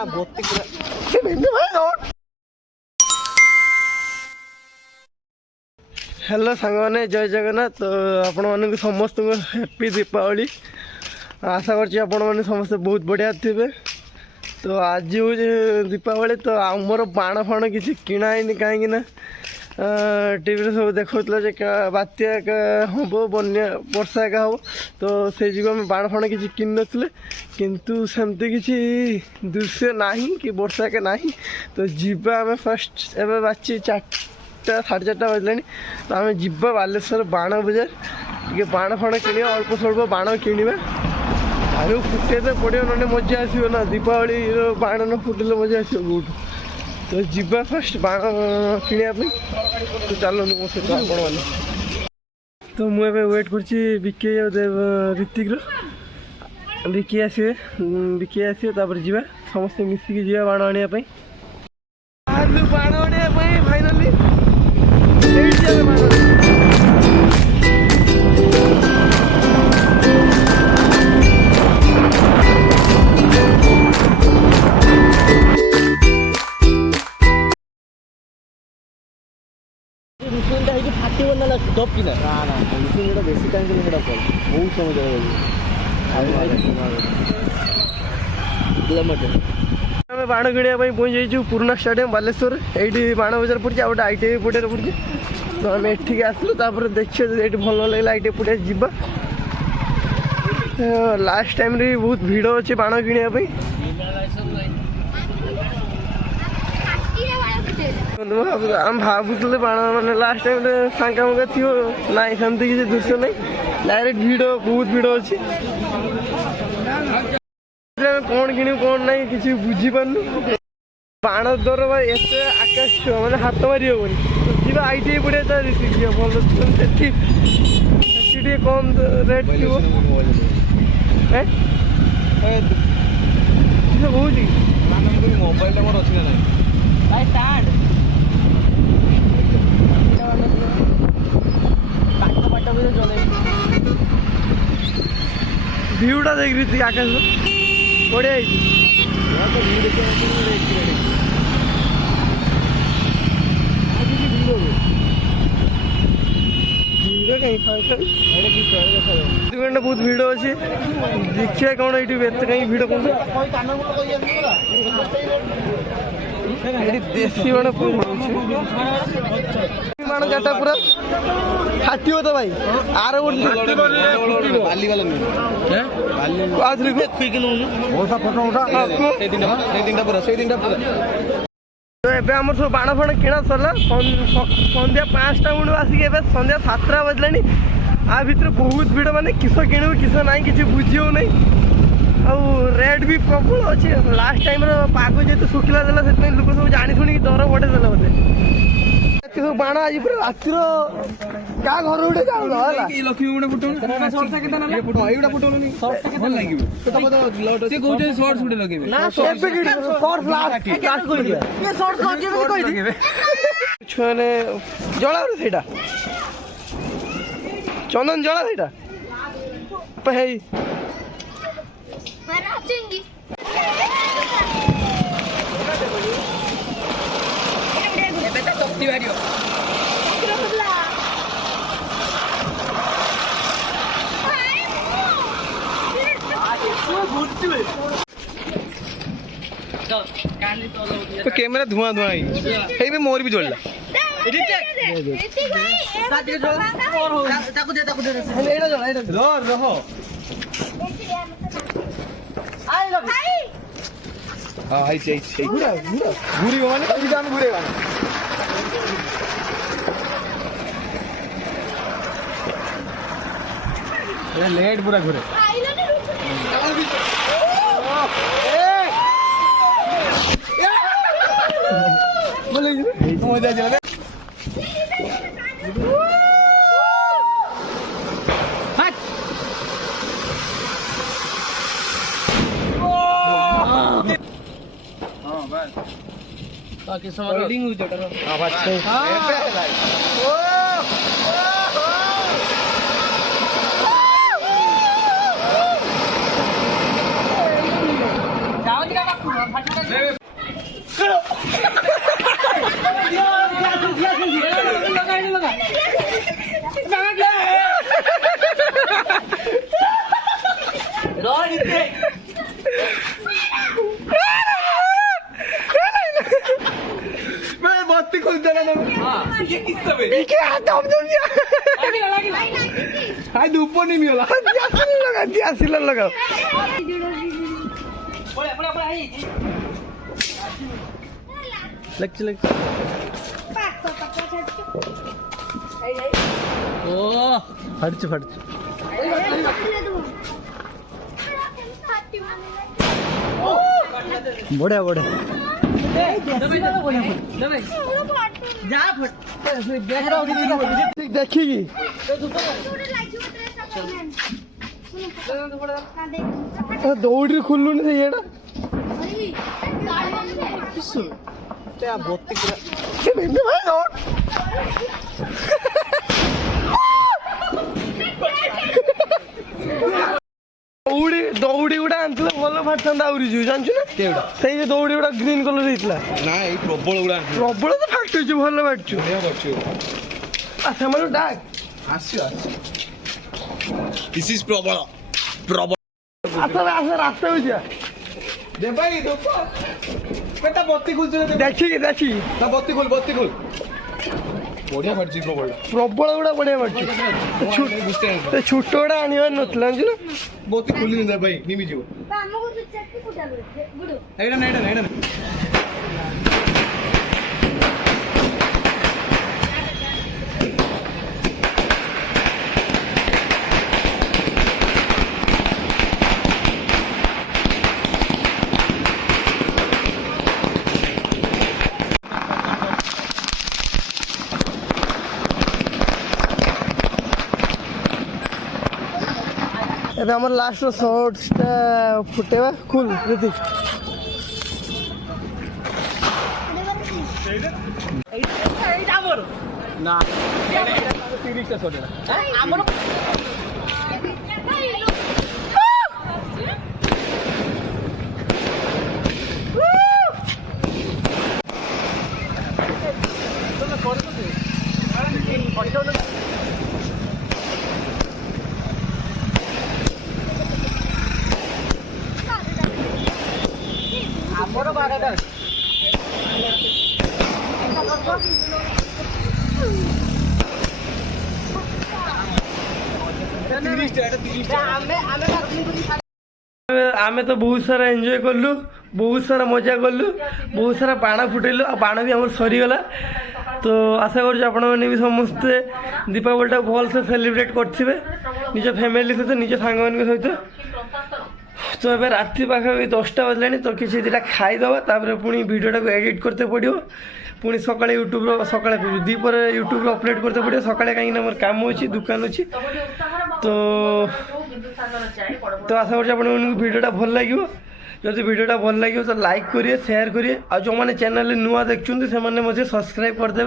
Hello सांग मैंने जय जगन्नाथ। तो आपण मानक समस्त हैप्पी दीपावली। आशा कर समस्त बहुत बढ़िया थे। तो आज हूँ दीपावली तो आमर बाण फाण किसी किणा ही कहीं टीवी सब देखा बात्या हम बन्या वर्षा एका हम तो से जो आम बाण फाण किसी किन नी किंतु सेमती किसी दृश्य ना कि वर्षा एका ना तो जीवा आम फास्ट एवं बाची 4टा 4:30 बजला तो आम जीवा बालेश्वर बाण बजार टे बाण फाण कि अल्प स्वल्प बाण किणवा आगे फुटे तो पड़ो ना मजा आसो ना दीपावली बाण न फुटे मजा आसो कौट तो जीवा फास्ट बाण किणापी तो चलते मो सहित आपण तो मुझे वेट कर विकी ऋतिक विकी आसवे जावा समस्त मिसिकी जा बाण आने बाण आने फाइनाली बाण किणा पहुँच जाइए पुराना स्टेडियम बालेश्वर ये बाण बजार पड़ी गोटे आईटीआई पड़े पड़ी तो आम एठिक आसलु देखिए ये भल लगे आईटीआई पड़े जा लास्ट टाइम रे बहुत भिड़ अच्छे बाण किणापी आम भावुले बाण मैंने लास्ट टाइम फांका फंका थी ना सेमती किसी दृश्य नहीं डायरेक्ट भिड़ बहुत भिड़ अच्छी कौन कि कौन ना कि बुझीपारनु बाण दर एत आकाश छुआ मैंने हाथ मारी हेनी जी आईटीआई पड़े भल से कम रेट थी बहुत मोबाइल मोर अच्छी ना भ्यूटा देख रही थी आकाश बढ़िया बहुत भिड़ अच्छे देखिए कौन ये कहीं भिड़ कौन देसी बाण बाण चार्टा पूरा फाटी तो भाई आर तो आम सब बाण फाण किणा सरला संध्या 5टा बेलू आसिक संध्या 7टा बजलानी आ भर बहुत भिड़ माने किस किणु किस ना कि बुझी हो नहीं रेट भी प्रबल अच्छे लास्ट टाइम पाग जेहतु शुखिला देला से लोक सब जानी शुणी दर बढ़े देला बोधे सब बाण आज पूरा रातिर क्या घर गोटे छुआ ने जला सेटा चंदन जला सेटा तो कैमरा धुआं धुआं ही मोर भी जलला हाँ घूरी घूरेगा लेट पूरा घूरे मजा चला बाकी सब रीडिंग हो जटा हां बात सही ओ जाओ दिका बापू फटाफट बत्ती खुल जाना ये किससे बे हाय धूप नहीं मिला दिया सिलर लगा लग ओ फटच बढ़िया बढ़िया देखिए दौड़ी खुल्लू नहीं ये दौड़ी दौड़ी गुड़ा आंतला भल फाटता आउरी जो जानछु ना केउडा सेई जे दौड़ी गुड़ा ग्रीन कलर देइतला ना ए प्रबल गुडा प्रबल तो फाटु जो भल फाटछु बढ़िया करछु आ सेमानु डाक आसी दिस इज प्रबल प्रबल आसा रास्ता हो जा दे भाई दो बेटा बत्ती खुल दे देखी ना बत्ती खुल बढ़िया फटछि प्रबल प्रबल गुड़ा बढ़िया फाटछु छोट गुड़ा आनिबार नथला जानछु ना बत्ती खुली दे भाई निमि जीव हमको तो चट्टी कुटा गुडू एडा ଏବେ ଆମର ଲାଷ୍ଟ ସର୍ଟଟା ଫୁଟେଇବା କୁଲ ଋତିକ ନା 30 ଟା ସଡେला ଆମର ଆମର 12ଟା आमे तो बहुत सारा एंजॉय कलु बहुत सारा मजा कलु बहुत सारा बाण फुटेलु आ बाण भी आम सरीगला तो आशा कर भी समस्ते दीपावली भल से सेलिब्रेट करेंगे निज फैमिली सहित निज सांग सहित तो ये राति पाखापाखि 10टा बजला तो किसी दुटा खाईदे पुणी भिडियोटा को एडिट करते पड़ो पुणी सका यूट्यूब सका दीपर यूट्यूब अपलोड करते पड़ो सका कहीं मोर काम अच्छी दुकान अच्छी तो आशा कर भिडियोटा भल लगे जदि भिडियोटा भल लगे तो लाइक करिए शेयर करिए आ जो मैंने चैनल नुआ देखुं से सब्सक्राइब करदे।